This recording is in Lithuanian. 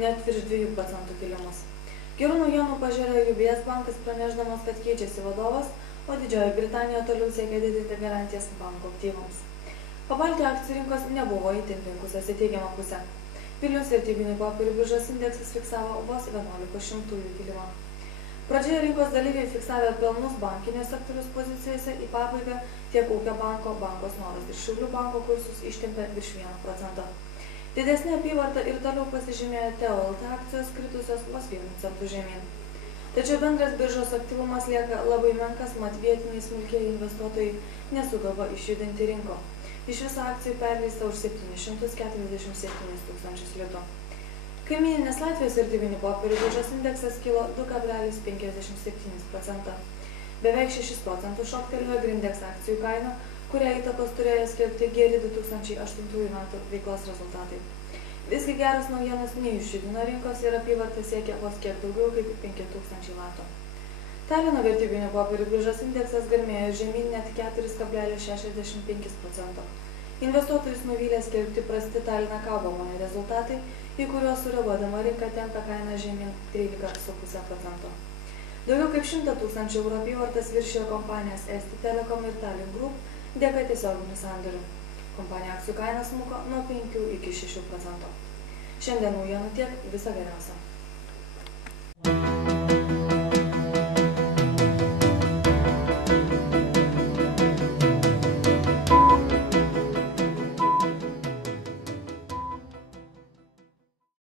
net virš 2 procentų kilimus. Gerų naujienų pažėrė UBS bankas pranešdamas, kad keičiasi vadovas, o Didžioji Britanija toliau siekia didinti garantijas banko aktyvams. Pabaltijo akcijų rinkos nebuvo itin linkusios į teigiamą pusę. Vilniaus vertybinių popierių biržos indeksas fiksavo vos 11% kilimą. Pradžioje rinkos dalyviai fiksavę pelnus bankinio sektoriaus pozicijose, į pabaigą tiek Ūkio banko, Bankos Noras ir Šiaulių banko kursus ištempė virš 1%. Didesnė apyvarta ir toliau pasižymėjo Teo LT akcijos kritusios vos 1 centu žemyn. Tačiau bendras biržos aktyvumas lieka labai menkas, mat vietiniai smulkieji investuotojai nesugeba išjudinti rinko. Iš viso akcijų perleista už 747 tūkstančius litų. Kaimyninės Latvijos vertybinių popierių biržos indeksas kilo 2,57%. Beveik 6% šoktelėjo Grindex akcijų kaina, kurią įtakos turėjo skelbti geri 2008 metų veiklos rezultatai. Visgi geras naujienos neišjudino rinkos ir apyvarta siekia vos kiek daugiau kaip 5000 latų. Talino vertybinių popierių biržos indeksas garmėjo žemyn net 4,65%. Investuotojus nuvylė skelbti prasti Talino kabomonio rezultatai, į kuriuos sureaguodama rinka tempia kainą žemyn 13,5%. Daugiau kaip 100 000 eurų apyvartas viršijo kompanijas Esti Telekom ir Tallink Group dėka tiesioginių sandorių. Kompanijų akcijų kaina smuko nuo 5 iki 6%. Šiandien naujienų tiek, viso geriausio.